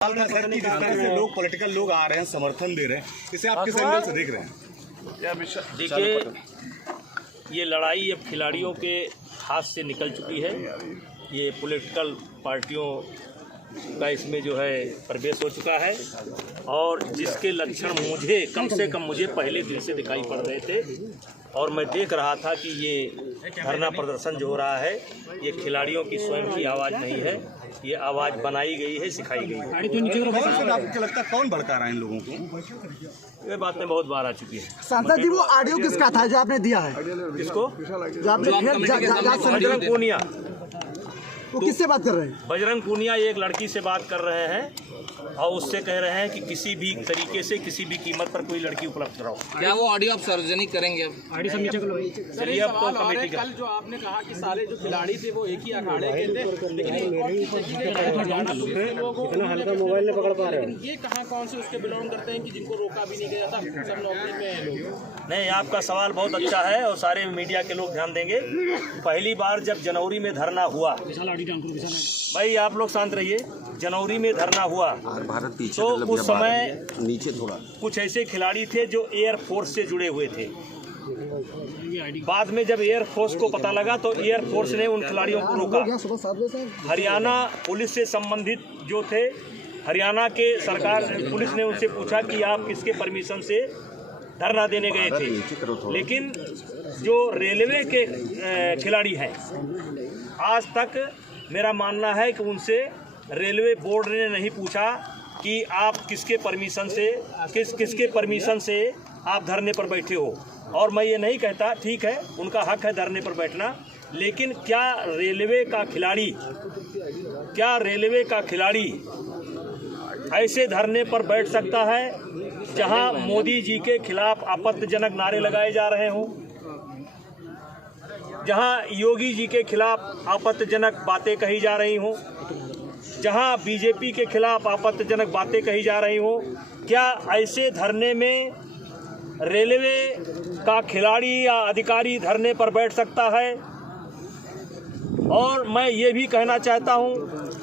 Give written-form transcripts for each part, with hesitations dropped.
लोग पॉलिटिकल लोग आ रहे हैं, समर्थन दे रहे हैं, इसे आप किस एंगल से देख रहे हैं? देखिए, ये लड़ाई अब खिलाड़ियों के हाथ से निकल चुकी है। ये पॉलिटिकल पार्टियों का इसमें जो है प्रवेश हो चुका है और जिसके लक्षण मुझे कम से कम पहले दिन से दिखाई पड़ रहे थे और मैं देख रहा था कि ये धरना प्रदर्शन जो हो रहा है ये खिलाड़ियों की स्वयं की आवाज़ नहीं है, ये आवाज़ बनाई गई है, सिखाई गई है। आपको लगता है कौन भड़का रहा है इन लोगों को? ये बातें बहुत बार आ चुकी है। सांसद जी, वो ऑडियो किसका था जो आपने दिया है? किसको? जो आपने बजरंग पूनिया। वो किससे बात कर रहे हैं? बजरंग पूनिया एक लड़की से बात कर रहे हैं और उससे कह रहे हैं कि किसी भी तरीके से किसी भी कीमत पर कोई लड़की उपलब्ध कराओ। क्या वो ऑडियो आप सार्वजनिक करेंगे? चलिए अब तो कमेटी का। कल जो आपने कहा कि सारे जो खिलाड़ी थे वो एक ही अखाड़े के थे, लेकिन ये कहाँ कौन से उसके बिलोंग करते हैं कि जिनको रोका भी नहीं गया था, सब नौकरी में हैं लोग? नहीं, आपका सवाल बहुत अच्छा है और सारे मीडिया के लोग ध्यान देंगे। पहली बार जब जनवरी में धरना हुआ, भाई आप लोग शांत रहिए, जनवरी में धरना हुआ तो उस समय नीचे थोड़ा कुछ ऐसे खिलाड़ी थे जो एयरफोर्स से जुड़े हुए थे। बाद में जब एयरफोर्स को पता लगा तो एयरफोर्स ने उन खिलाड़ियों को रोका। हरियाणा पुलिस से संबंधित जो थे, हरियाणा के सरकार पुलिस ने उनसे पूछा कि आप किसके परमिशन से धरना देने गए थे, लेकिन जो रेलवे के खिलाड़ी हैं आज तक मेरा मानना है कि उनसे रेलवे बोर्ड ने नहीं पूछा कि आप किसके परमिशन से आप धरने पर बैठे हो। और मैं ये नहीं कहता, ठीक है उनका हक है धरने पर बैठना, लेकिन क्या रेलवे का खिलाड़ी ऐसे धरने पर बैठ सकता है जहां मोदी जी के खिलाफ आपत्तिजनक नारे लगाए जा रहे हों, जहां योगी जी के खिलाफ आपत्तिजनक बातें कही जा रही हों, जहां बीजेपी के खिलाफ आपत्तिजनक बातें कही जा रही हों? क्या ऐसे धरने में रेलवे का खिलाड़ी या अधिकारी धरने पर बैठ सकता है? और मैं ये भी कहना चाहता हूं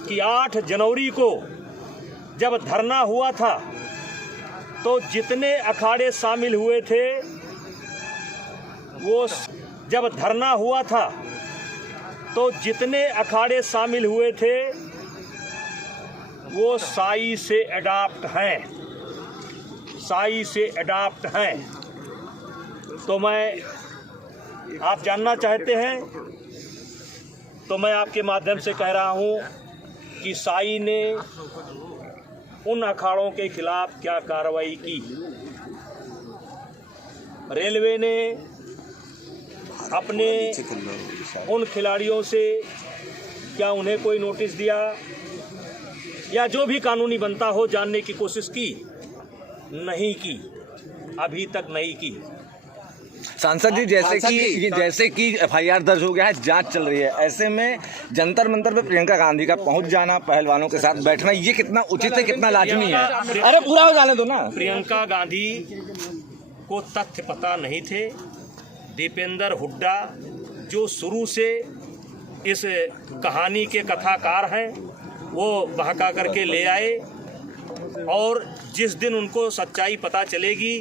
कि 8 जनवरी को जब धरना हुआ था तो जितने अखाड़े शामिल हुए थे वो साई से अडॉप्ट हैं। तो मैं आप जानना चाहते हैं तो मैं आपके माध्यम से कह रहा हूं कि साई ने उन अखाड़ों के खिलाफ क्या कार्रवाई की। रेलवे ने अपने उन खिलाड़ियों से क्या उन्हें कोई नोटिस दिया या जो भी कानूनी बनता हो जानने की कोशिश की? नहीं की, अभी तक नहीं की। सांसद जी, जैसे कि एफआईआर दर्ज हो गया है, जांच चल रही है, ऐसे में जंतर मंतर पे प्रियंका गांधी का पहुंच जाना, पहलवानों के साथ बैठना, ये कितना उचित है, कितना लाजमी है? अरे पूरा हो जाने दो ना। प्रियंका गांधी को तथ्य पता नहीं थे। दीपेंद्र हुड्डा जो शुरू से इस कहानी के कथाकार हैं, वो बहका करके ले आए और जिस दिन उनको सच्चाई पता चलेगी,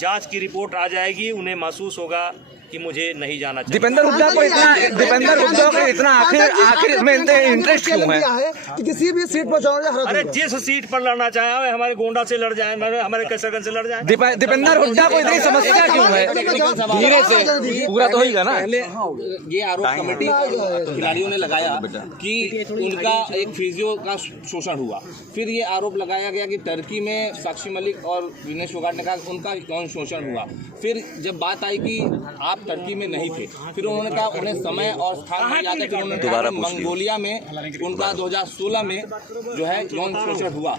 जांच की रिपोर्ट आ जाएगी, उन्हें महसूस होगा कि मुझे नहीं जाना चाहिए। दीपेंद्र हुड्डा को इतना आखिर में इंटरेस्ट क्यों है कि किसी भी सीट पर जाओ? अरे जिस सीट पर लड़ना चाहे, हमारे गोंडा से लड़ जाए, हमारे कैसरगंज से लड़ जाए। दीपेंद्र हुड्डा को इतनी समस्या क्यों है? धीरे से पूरा तो होगा ना। ये आरोप कमेटी खिलाड़ियों ने लगाया कि उनका एक फिजियो का शोषण हुआ। फिर ये आरोप लगाया गया कि टर्की में साक्षी मलिक और विनेश फोगाट ने कहा उनका यौन शोषण हुआ। फिर जब बात आई कि आप टर्की में नहीं थे, फिर उन्होंने कहा उन्हें समय और स्थान नहीं याद है। फिर उन्होंने कहा मंगोलिया में उनका 2016 में जो है यौन शोषण हुआ।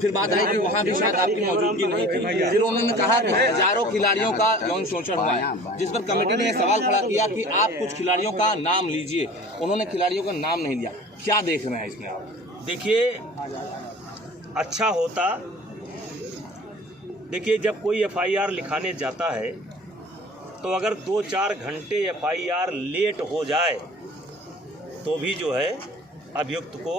फिर बात आई कि वहाँ भी शायद आपकी मौजूदगी नहीं थी। फिर उन्होंने कहा कि हजारों खिलाड़ियों का यौन शोषण हुआ है, जिस पर कमेटी ने सवाल खड़ा किया कि आप कुछ खिलाड़ियों का नाम लीजिए। उन्होंने खिलाड़ियों का नाम नहीं लिया। क्या देख रहे हैं इसमें आप? देखिए, अच्छा होता, देखिए जब कोई एफआईआर लिखाने जाता है तो अगर 2-4 घंटे एफआईआर लेट हो जाए तो भी जो है अभियुक्त को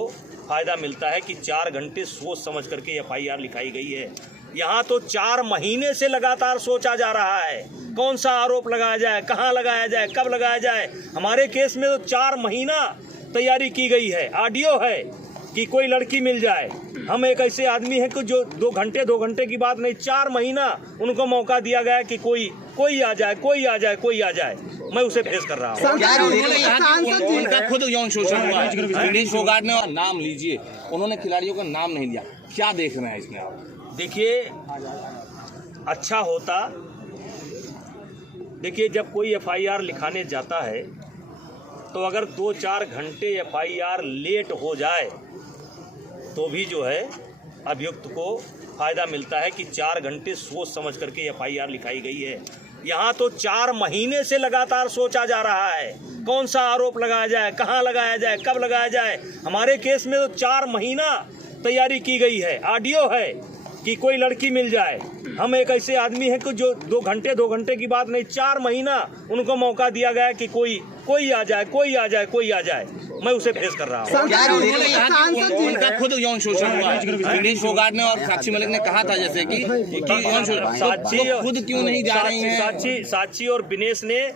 फायदा मिलता है कि 4 घंटे सोच समझ करके FIR लिखाई गई है। यहाँ तो 4 महीने से लगातार सोचा जा रहा है कौन सा आरोप लगाया जाए, कहाँ लगाया जाए, कब लगाया जाए। हमारे केस में तो 4 महीना तैयारी की गई है। ऑडियो है कि कोई लड़की मिल जाए। हम एक ऐसे आदमी हैं कि जो 2 घंटे की बात नहीं, 4 महीना उनको मौका दिया गया कि कोई आ जाए, कोई आ जाए, कोई आ जाए। मैं उसे फेस कर रहा हूँ। उनका खुद यौन शोषण हुआ है। विनेश फोगाट ने, और नाम लीजिए, उन्होंने खिलाड़ियों का नाम नहीं लिया। क्या देख रहे हैं इसमें आप? देखिए, अच्छा होता, देखिए जब कोई FIR लिखाने जाता है तो अगर 2-4 घंटे FIR लेट हो जाए तो भी जो है अभियुक्त को फ़ायदा मिलता है कि 4 घंटे सोच समझ करके FIR लिखाई गई है। यहाँ तो 4 महीने से लगातार सोचा जा रहा है कौन सा आरोप लगाया जाए, कहाँ लगाया जाए, कब लगाया जाए। हमारे केस में तो 4 महीना तैयारी की गई है। ऑडियो है कि कोई लड़की मिल जाए। हम एक ऐसे आदमी हैं कि जो 2 घंटे की बात नहीं, 4 महीना उनको मौका दिया गया कि कोई आ जाए, कोई आ जाए, कोई आ जाए। मैं उसे फेस कर रहा हूँ। उनका खुद यौन शोषण हुआ है। विनेश फोगाट ने और साक्षी मलिक ने कहा था जैसे कि यौन शोषण, साक्षी खुद क्यों नहीं जा रही हैं? साक्षी और विनेश ने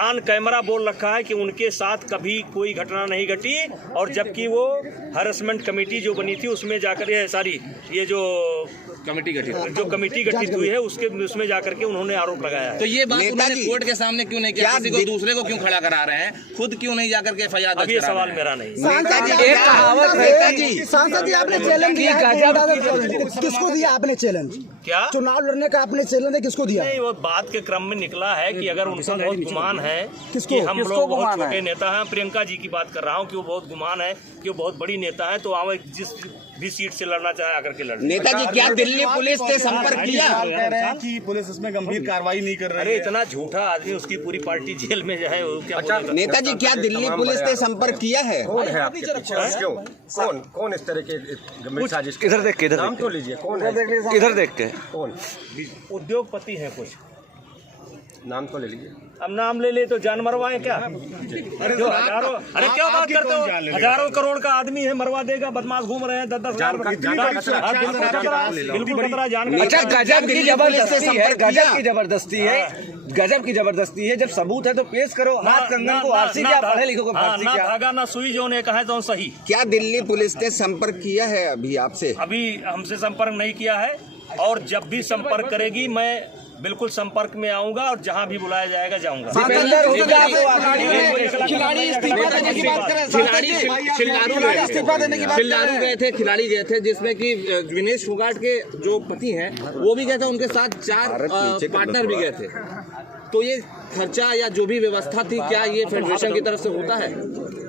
ऑन कैमरा बोल रखा है कि उनके साथ कभी कोई घटना नहीं घटी, और जबकि वो हरेसमेंट कमेटी जो बनी थी उसमें जाकर ये जो कमेटी गठित हुई है उसमें जाकर के उन्होंने आरोप लगाया है। तो ये बात उन्होंने कोर्ट के सामने क्यों नहीं किया? किसी को दूसरे को क्यों खड़ा करा रहे हैं? खुद क्यों नहीं जाकर के FIR दर्ज? अब ये सवाल मेरा नहीं। सांसद जी, आपने चैलेंज दिया किसको दिया? आपने चैलेंज क्या चुनाव लड़ने का आपने चैलेंज किसको दिया? नहीं, वो बात के क्रम में निकला है कि अगर उनका बहुत गुमान है किसको? कि हम लोग बहुत छोटे नेता हैं, प्रियंका जी की बात कर रहा हूँ कि वो बहुत गुमान है कि वो बहुत बड़ी नेता है, तो वहाँ जिस भी सीट से लड़ना चाहे आकर के लड़ना। नेताजी, क्या दिल्ली पुलिस ने संपर्क किया? कह रहे हैं कि पुलिस इसमें गंभीर कार्रवाई नहीं कर रही अरे है। इतना झूठा आदमी, उसकी पूरी पार्टी जेल में जो है वो क्या बोलेगा? नेताजी, क्या दिल्ली पुलिस ने संपर्क किया है? कौन है आपके पीछे? क्यों? कौन इस तरह के गंभीर साजिश? इधर देख के, नाम तो लीजिए, कौन है? इधर देख के। कौन? उद्योगपति हैं कुछ, नाम तो ले लीजिए। अब नाम ले तो जान मरवाए क्या? अरे जो हजारों, अरे क्या बात करते हो? हजारों करोड़ का आदमी है, मरवा देगा। बदमाश घूम रहे हैं 10-10 हजार। बिल्कुल खतरा जान। अच्छा, गजब की जबरदस्ती है, गजब की जबरदस्ती है, गजब की जबरदस्ती है। जब सबूत है तो पेश करो। हाथ कंगन को आरसी क्या, पढ़े लिखो को फारसी ना क्या? धागा ना सुई, जो ने कहा तो सही। क्या दिल्ली पुलिस ने संपर्क किया है अभी आपसे? अभी हमसे संपर्क नहीं किया है, और जब भी संपर्क करेगी मैं बिल्कुल संपर्क में आऊंगा, और जहां भी बुलाया जाएगा जाऊंगा। खिलाड़ी गए थे, खिलाड़ी गए थे जिसमें कि विनेश फोगाट के जो पति हैं वो भी गए थे, उनके साथ 4 पार्टनर भी गए थे। तो ये खर्चा या जो भी व्यवस्था थी, क्या ये फेडरेशन की तरफ से होता है?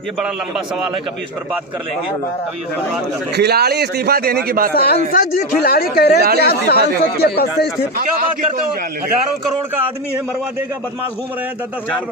ये बड़ा लंबा सवाल है, कभी इस पर बात कर लेंगे, कभी इस पर बात कर लेंगे। खिलाड़ी इस्तीफा देने की बात। सांसद जी, खिलाड़ी कह रहे हैं कि आप सांसद के पद से इस्तीफा। क्या बात करते हो? हजारों करोड़ का आदमी है, मरवा देगा। बदमाश घूम रहे हैं 10-10 हजार।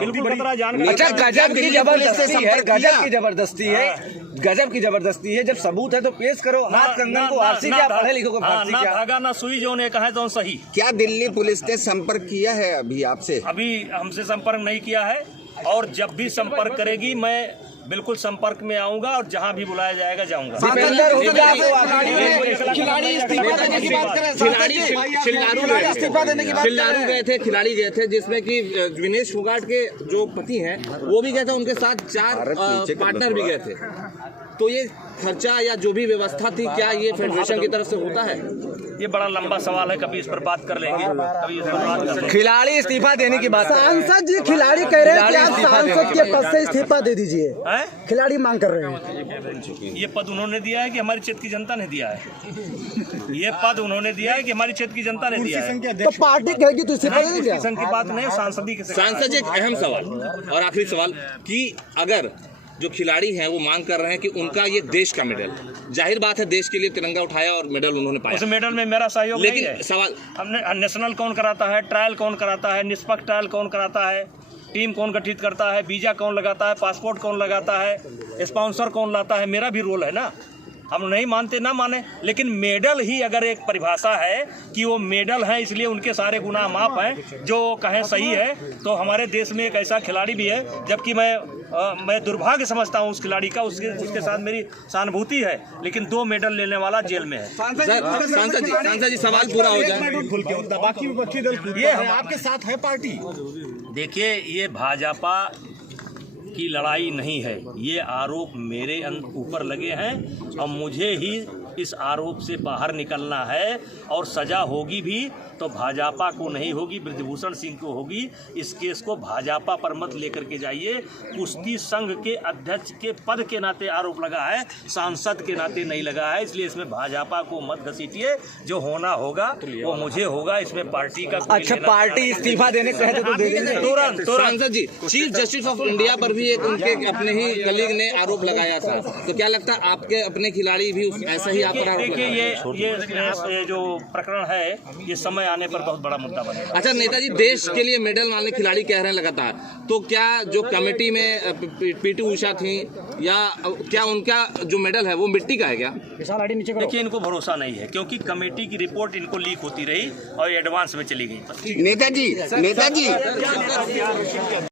बिल्कुल खतरा जान। अच्छा, गजब की जबरदस्ती है, गजब की जबरदस्ती है, गजब की जबरदस्ती है। जब सबूत है तो पेश करो। हाथ कंगन को आरसी क्या, पढ़े लिखो को फारसी ना क्या? धागा ना सुई, जो ने कहा तो सही। क्या दिल्ली पुलिस ने संपर्क किया है अभी आपसे? अभी हमसे संपर्क नहीं किया है, और जब भी संपर्क करेगी मैं बिल्कुल संपर्क में आऊंगा, और जहां भी बुलाया जाएगा जाऊंगा। खिलाड़ी गए थे, खिलाड़ी गए थे जिसमें कि विनेश फोगाट के जो पति हैं वो भी गए थे, उनके साथ 4 पार्टनर भी गए थे। तो ये खर्चा या जो भी व्यवस्था थी, क्या ये फेडरेशन की तरफ से होता है? ये बड़ा लंबा सवाल है, कभी इस पर बात कर लेंगे, कभी इस पर बात कर लेंगे। खिलाड़ी इस्तीफा देने की बात। सांसद जी, खिलाड़ी कह रहे हैं कि आप सांसद के पद से इस्तीफा दे दीजिए। हैं? खिलाड़ी मांग कर रहे हैं। ये पद उन्होंने दिया है कि हमारी क्षेत्र की जनता ने दिया है? ये पद उन्होंने दिया है कि हमारी क्षेत्र की जनता ने दिया है? तो पार्टी कहेगी तो इस्तीफा देंगे क्या? की बात नहीं, सांसदी की। सांसद, एक अहम सवाल और आखिरी सवाल कि अगर जो खिलाड़ी हैं वो मांग कर रहे हैं कि उनका ये देश का मेडल, जाहिर बात है देश के लिए तिरंगा उठाया और मेडल उन्होंने पाया, उस मेडल में मेरा सहयोग नहीं है। लेकिन सवाल, हमने नेशनल कौन कराता है, ट्रायल कौन कराता है, निष्पक्ष ट्रायल कौन कराता है, टीम कौन गठित करता है, वीजा कौन लगाता है, पासपोर्ट कौन लगाता है, स्पॉन्सर कौन लाता है, मेरा भी रोल है ना। हम नहीं मानते ना माने, लेकिन मेडल ही अगर एक परिभाषा है कि वो मेडल हैं इसलिए उनके सारे गुनाह माफ हैं, जो कहें सही है, तो हमारे देश में एक ऐसा खिलाड़ी भी है, जबकि मैं दुर्भाग्य समझता हूँ उस खिलाड़ी का, उसके साथ मेरी सहानुभूति है, लेकिन 2 मेडल लेने वाला जेल में है। सांसद जी सवाल पूरा हो जाए। खुल के होता, बाकी विपक्षी दल ये है आपके साथ है पार्टी। देखिए, ये भाजपा की लड़ाई नहीं है, ये आरोप मेरे ऊपर लगे हैं और मुझे ही इस आरोप से बाहर निकलना है, और सजा होगी भी तो भाजपा को नहीं होगी, ब्रजभूषण सिंह को होगी। इस केस को भाजपा पर मत लेकर के जाइए। कुश्ती संघ के अध्यक्ष के पद के नाते आरोप लगा है, सांसद के नाते नहीं लगा है, इसलिए इसमें भाजपा को मत घसीटिए। जो होना होगा वो मुझे होगा, इसमें पार्टी का अच्छा, पार्टी इस्तीफा देने को है तो दे देंगे तुरंत। सांसद जी, चीफ जस्टिस ऑफ इंडिया पर भी एक उनके अपने ही कलीग ने आरोप लगाया था, तो क्या लगता है आपके अपने खिलाड़ी भी ऐसा ही आप पर आरोप देखिए, लगाए? ये जो प्रकरण है, ये समय आने पर बहुत बड़ा मुद्दा बनेगा। अच्छा नेताजी, देश के लिए मेडल वाले खिलाड़ी कह रहे हैं लगातार, तो क्या जो कमेटी में पीटी उषा थी, या क्या उनका जो मेडल है वो मिट्टी का है क्या? देखिए, इनको भरोसा नहीं है, क्योंकि कमेटी की रिपोर्ट इनको लीक होती रही और एडवांस में चली गई। नेताजी